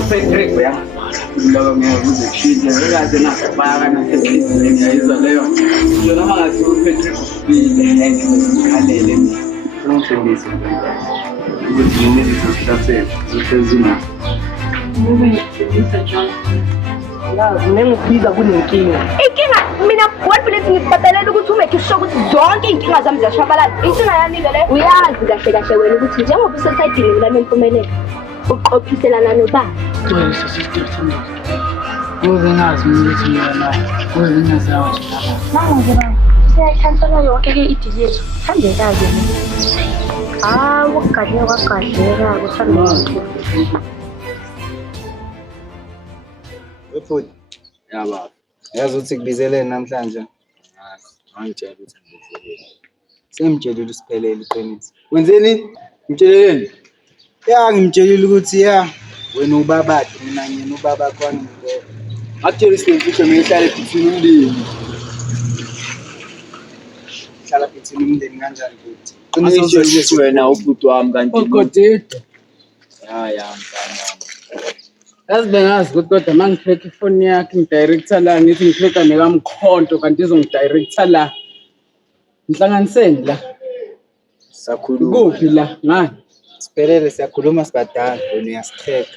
uPatrick uyangizwa ngeke uzokushintsha ekaze nasifaka nasebhizinisi ngiyayizwa leyo nje noma ngathi uPatrick ufile ngikhalele mina ngomsebenzisi ukuthi nginethi sasithathe uhlezima Nengisiza kunenkinga. Inkinga mina wabuleti ngibhatalela ukuthi umeke sure ukuthi zonke inkinga zami ziyashabalala. Inkinga yami le uyazi kahle kahle wena ukuthi njengoba usesayidini mina nempumelelo uqophiselana noba. Xolisa sister Thando. Ubengazi ukuthi mina ubengazawa nje lapha. Manje ba. Siyakhansela yonke ke idili yethu. Thandeka-ke mina. Ukugadleka kusanele. Wefodi. Ya baba. Yazi ukuthi kubizelene namhlanje. Angitshela ukuthi ngizolele. Sengimtshelile usiphelele iqiniso. Wenzeni? Ngitsheleleni. Ya ngimtshelile ukuthi wena ubabade mina ngiyena ubaba kwami ngeke. Akutshela isimfihlo mina ihlale phithini umndeni. Hlala phithini umndeni kanjani futhi? Qinisile ukuthi wena ubhuti wami kanti ugodide. Ya mfana. Yazi bengazi ukuthi kodwa mangiphethe ifoni yakhe ngidirector la ngithi ngifika nekamkhonto kanti izongidirector la. Ngihlanganiseni la. Sakhuluma. Kuphi la? Ngani? Siphelele siyakhuluma sibadala wena uyasicheka.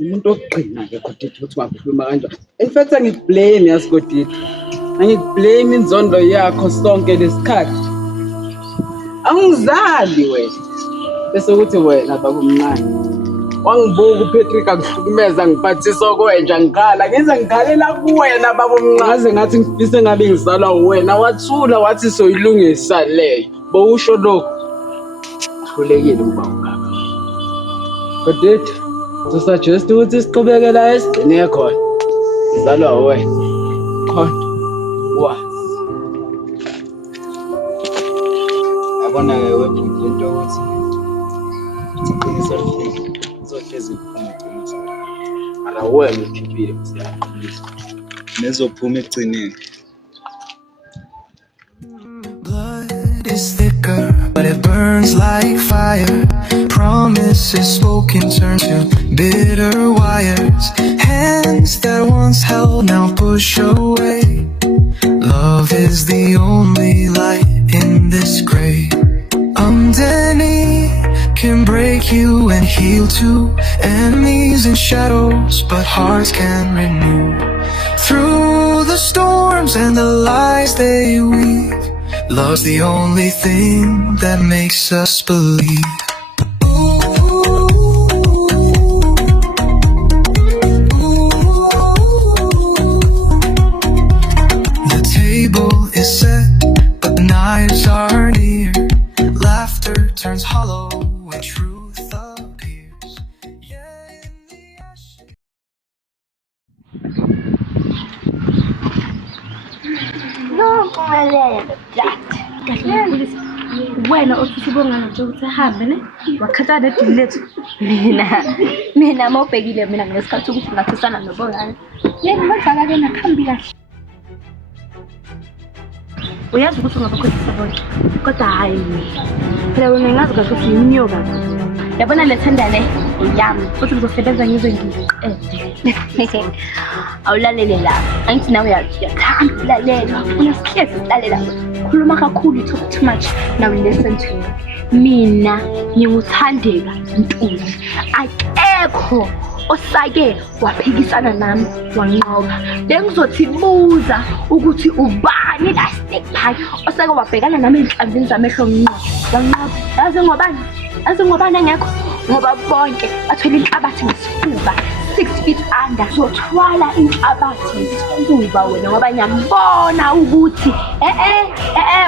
Umuntu oqina ke godide ukuthi ungakhuluma kanjani. In fact angikublame yasigodide. Angikublame inzondo yakho sonke lesikhathi. Angizali wena. Bese ukuthi wena babumncane. Wangibuka uPatrick akuhlukumeza ngiphathisa okwenja ngikhala ngize ngikhalela kuwena babomnqaze ngathi ngifise ngabe ngizalwa uwena wathula wathi soyilungisa leyo bowusho lokho hlulekile ukuba ungaka kodwa suggest ukuthi siqhubekela esigcine khona ngizalwa uwena khona wazi yabona ke webhuti into ukuthi iqiniso lihlezi zohlezi iphuma iqiniso ala wena uphipile msiyaqinisa nezophuma egcineni. Blood is thicker, but it burns like fire. Promises spoken turn to bitter wires. Hands that once held now push away. Love is the only light in this grave. Underneath can break you and heal too. Enemies and shadows, but hearts can renew. Through the storms and the lies they weave, love's the only thing that makes us believe. The table is set, but the knives are near. Laughter turns hollow when truth appears. Yeah, in the ashes. No, kumele that. Wena ofisi bongana nje ukuthi ahambe ne wakhatha nedili lethu mina mawubhekile mina ngesikhathi ukuthi ngathisana nobongana yena manje ke nakhambi kahle uyazi ukuthi ungabakhohlisa bonke kodwa hayi phela wena ngazi kahle ukuthi yimnyoka yabona le thandane yami futhi ngizosebenza ngize ngiqede awulalele la angithi nawe uyathanda ukulalela unesihlezi ukulalela khuluma kakhulu talk too much now listen to me mina nginguthandeka Ntuli akekho osake waphikisana nami wanqoba bengizothi buza ukuthi ubani la stick pie osake wabhekana nami enhlanzini zamehlo wanqoba yazi ngobani engekho ngoba bonke bathola inhlabathi ngesifuba 6 feet under zothwala inhlabathi ngesifuba wena ngoba ngiyambona ukuthi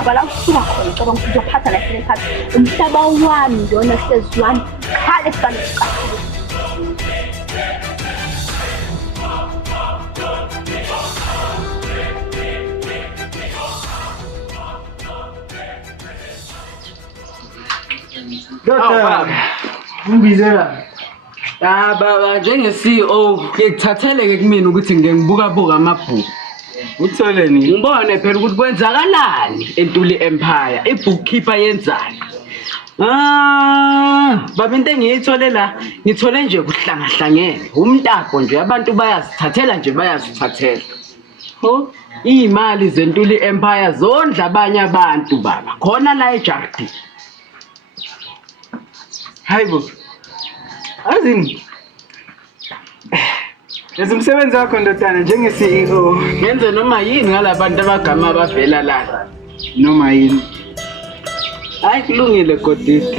wala usuka khona ngicabanga ukuthi uzophatha la phakathi umhlaba wami ndona sezwani khale sibaleka Doctor, ngibizela. Baba njenge-CEO ngikuthatheleke kumina ukuthi ngibuka amabhuku. Utholeni? Ngibone phela ukuthi kwenzakalani eNtuli Empire, ibookkeeper yenzani. Baba into engiyithole la, ngithole nje kuhlangahlangene. Umtapo nje abantu bayazithathela nje bayazithathela. Ho, imali zentuli empire zondla abanye abantu baba. Khona la eJardi. Hayibo. Azini. Yenza umsebenzi wakho ndodana njenge-CEO. Ngenze noma yini ngalabantu abagama abavela la. Noma yini. Hayi kulungile godisi.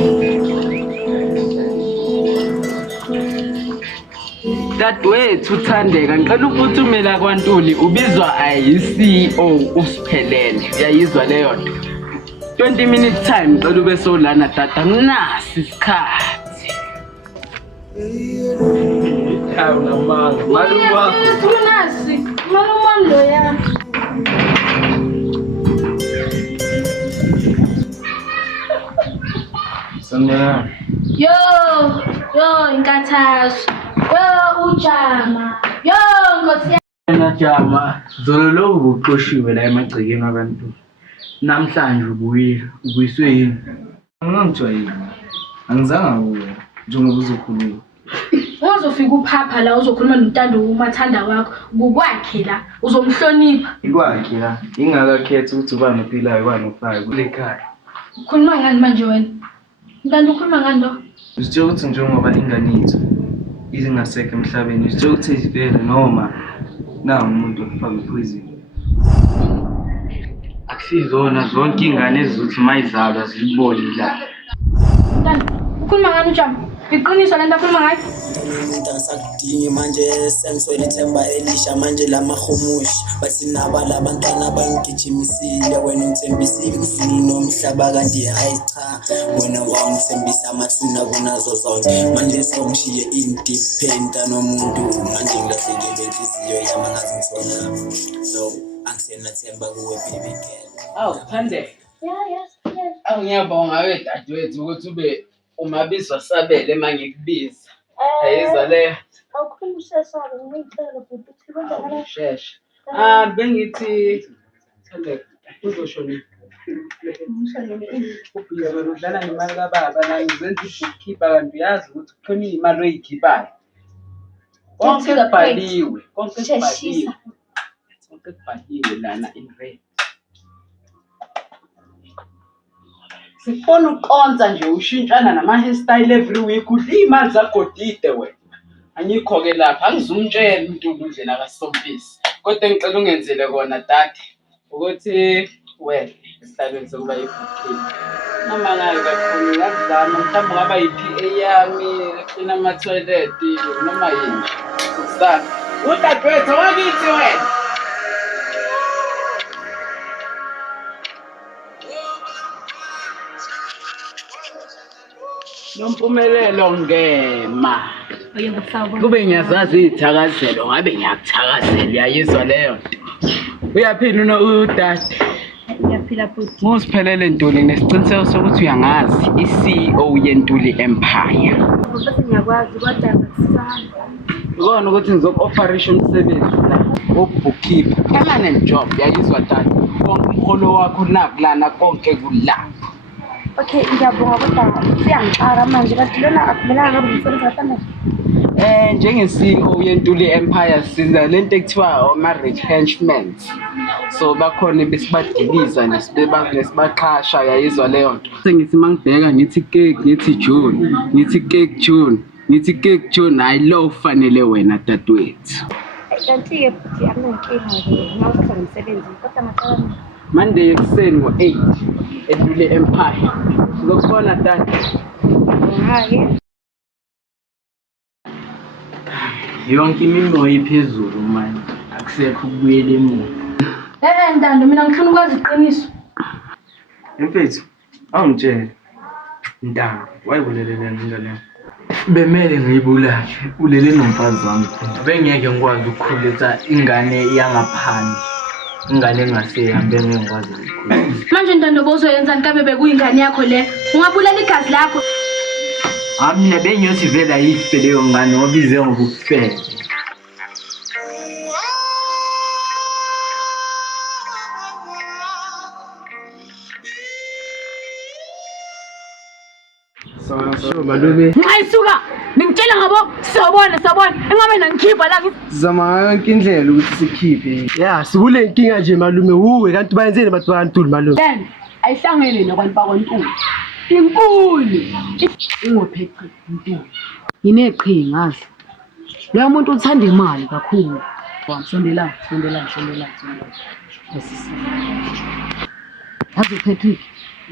Dadewethu Thandeka, ngicela ukuphuthumela kwaNtuli ubizwa ayi-CEO usiphelele. Uyayizwa leyo nto? 20 minutes time ngicela ube sowulana dada nginasi isikhathi. Hawu namanga, malume wakho. Unasi, malume lo ya. Sandra. Yo, inkathazo. Yo, ujama. Yo, Nkosi. Jama, zolo lo ubuqoshiwe la emagcekeni abantu. Namhlanje ubuyiswe yini? Angangithiwa yini? Angizange uwe njengoba uzokhuluma. Uzofika uphapha la uzokhuluma nontando umathanda wakho. Kukwakhe la uzomhlonipha. Ikwakhe la. Ingakakhethi ukuthi ubani ophilayo ubani ofayo kule khaya. Ukhuluma ngani manje wena? Ntando ukhuluma ngani lo? Usitshela ukuthi njengoba ingane yethu izingasekho emhlabeni, usitshela ukuthi izivele noma na umuntu ofaka ipoison. Akusizona zonke ingane ezizothi mayizalwa zilibone la. Ntando ukhuluma ngani ujama? Iqiniso lento akhuluma ngayo? Umuntu angisakudingi manje sengiswele ithemba elisha manje lamahumushi bathi naba labantwana bangigijimisile wena ungithembisile kuzulu nomhlaba kanti hayi cha wena wangithembisa amathuna kunazo zonke manje sewungishiye independent nomuntu manje ngilahlekelwe inhliziyo yami ngazi ngithona so angisenathemba kuwe baby girl. Awu Thandeka. Yes. Ngiyabonga wedadewethu ukuthi ube umabizwa sabele mangikubiza. Ayizwa leyo. Awukhuluma usesabe ngicela futhi ukuthi kwenza ngala. Sheshe. Bengithi Thandeka uzoshona. Ubhiza wena udlala ngemali kababa la ngizenza i-bookkeeper kanti uyazi ukuthi kukhona imali oyikhiphayo. Konke kubhaliwe. Konke kubhaliwe lana in red. Sifuna ukonza nje ushintshana nama-hairstyle every week udla iy'mali zagodide wena. Angikho-ke lapha angizumtshela uNtuli indlela kaSompisi. Kodwa ngicela ungenzele kona dade ukuthi wena esihlalweni sokuba yi-bookkeeper. Noma ngayo kakhulu ngiyakuzama mhlawumbe ungaba yi-PA yami, clean ama-toilet noma yini. Usana. Udadewethu wakithi wena. Nompumelelo ngema. Kube ngiyazazi izithakazelo ngabe ngiyakuthakazela uyayizwa leyo nto. Uyaphila udade. Ngiyaphila futhi. Ngosiphelele Ntuli nesiciniseko sokuthi uyangazi i-CEO yeNtuli Empire. Bese ngiyakwazi kodwa ngisana. Ngibona ukuthi ngizoku-offerisha umsebenzi la wokubookkeeper. Permanent job uyayizwa dade. Konke umholo wakho nakulana konke kulapha. Okay, ngiyabonga kodwa siyangixaka manje kanti lona akumelanga ngabe umsebenzi kaThandeka. Njenge-CEO yeNtuli Empire siza lento ekuthiwa ama-retrenchments. So bakhona besibadiliza nesibaqhasha uyayizwa leyo nto. Sengithi mangibheka ngithi cake, ngithi June, ngithi cake June, ngithi cake June, hayi lo ufanele wena dadewethu. Kanti-ke futhi akunankinga-ke ngawusiza ngomsebenzi kodwa ngaqala Monday ekuseni ngo-8 eNtuli Empire. Sizokubona dade. ngake. Yonke imimoya iphezulu manje. Akusekho ukubuyela emuva. Ntando mina ngifuna ukwazi iqiniso. Mfethu, awungitshele. Ntanga, wayibulelele ingane yakho. Bemele ngiyibulale. Ulele nomfazi wami. Bengeke ngikwazi ukukhulisa ingane yangaphandle. Ingane engasehambe ngengikwazi ukukhulisa. Manje Ntando bozoyenza nkabe bekuyingane yakho le. Ungabulela igazi lakho. Mina bengiyothi vele ayife leyo ngane ngobize ngokufela. Sho malume. Ngayisuka. Ningitshela ngabo sobona. Engabe nangikhipha la Sizama ngayo yonke indlela ukuthi sikhiphe. Ya, sikule inkinga nje malume uwe kanti bayenzeni abantu bakaNtuli malume. then ayihlangene nabantu bakwaNtuli. Inkulu. Ingophethe uNtuli. Yineqhingazi. Lo muntu uthanda imali kakhulu. Wamsondela. Yazi Patrick,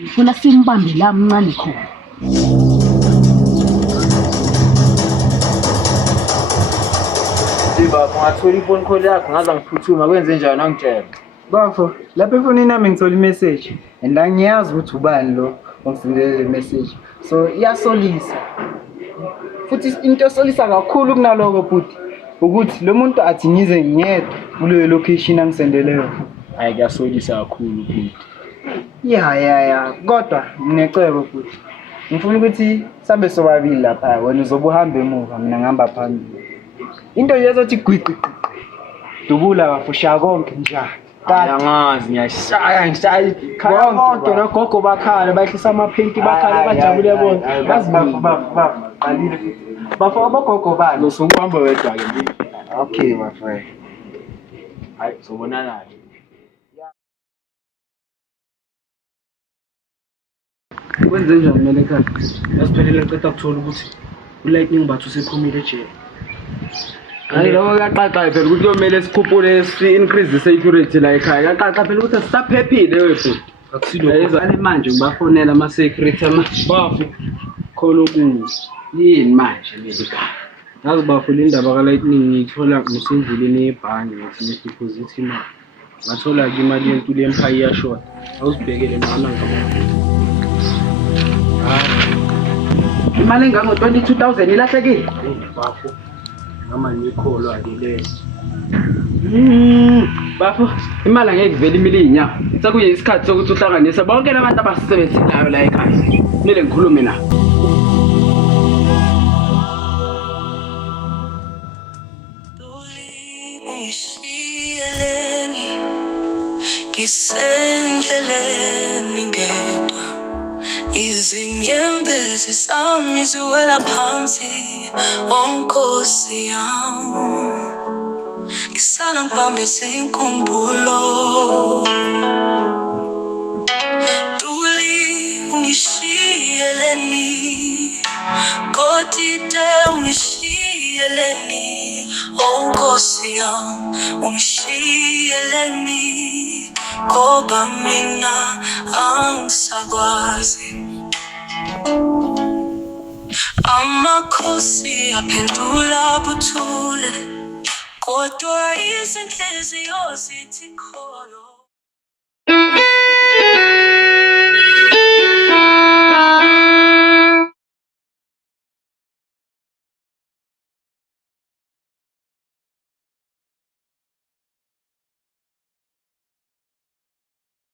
ufuna simbambe la mncane khona. Siba ungathola ifoni call yakho ngaza ngiphuthuma kwenze njani angitshela. Bafo, lapha efonini nami ngithola imessage and angiyazi ukuthi ubani lo ongisendele le message. So iyasolisa. Futhi into esolisa kakhulu kunaloko futhi ukuthi lo muntu athi ngize ngiyedwa kuleyo location angisendeleyo. Hayi kuyasolisa kakhulu futhi. Ya. Kodwa nginecebo futhi. Ngifuna ukuthi sambe sobabili lapha wena uzobe uhamba emuva mina ngihamba phambili. Into yezothi gwiqi. Dubula bafusha konke njalo. Angazi ngishaya khaya bonke nogogo bakhala bahlisa amaphenti bakhala bajabule bonke. Bafa qalile futhi. Bafa abogogo bani? Usukuhamba wedwa ke. Okay my friend. Hayi sobonana. Kwenze njani mele ekhaya? Yasiphelele ngicela ukuthola ukuthi ulightning bathu sephumile ejele. Hayi lo kuyaqaqa phela ukuthi kumele sikhuphule increase security la ekhaya. Yaqaqa phela ukuthi sisaphephile wethu. Akusilo Ayizane manje ngibafonela ama security bafu khona okunye. yini manje leli ekhaya. Yazi bafula indaba ka lightning ngithola ngisendleleni yebhangi ngathi ngideposit imali. Ngathola ke imali yeNtuli empire iyashort. Awusibhekele nami ngabona. Imali engango 22,000 ilahlekile. Bafo noma ngikholwa ke leyo. Bafo imali angeke vele imile inyanga. Sekuye isikhathi sokuthi uhlanganise bonke labantu abasebenzelayo la ekhaya. Kumele ngikhulume nabo. Ngisendleleni ngedwa izinyembezi zami ziwela phansi onkosi yami ngisala ngibambise inkumbulo Ntuli ungishiyeleni kodide ungishiyeleni onkosi yami ungishiyeleni ngoba mina angisakwazi amakhosi aphendula buthule kodwa izinhliziyo zithi kholo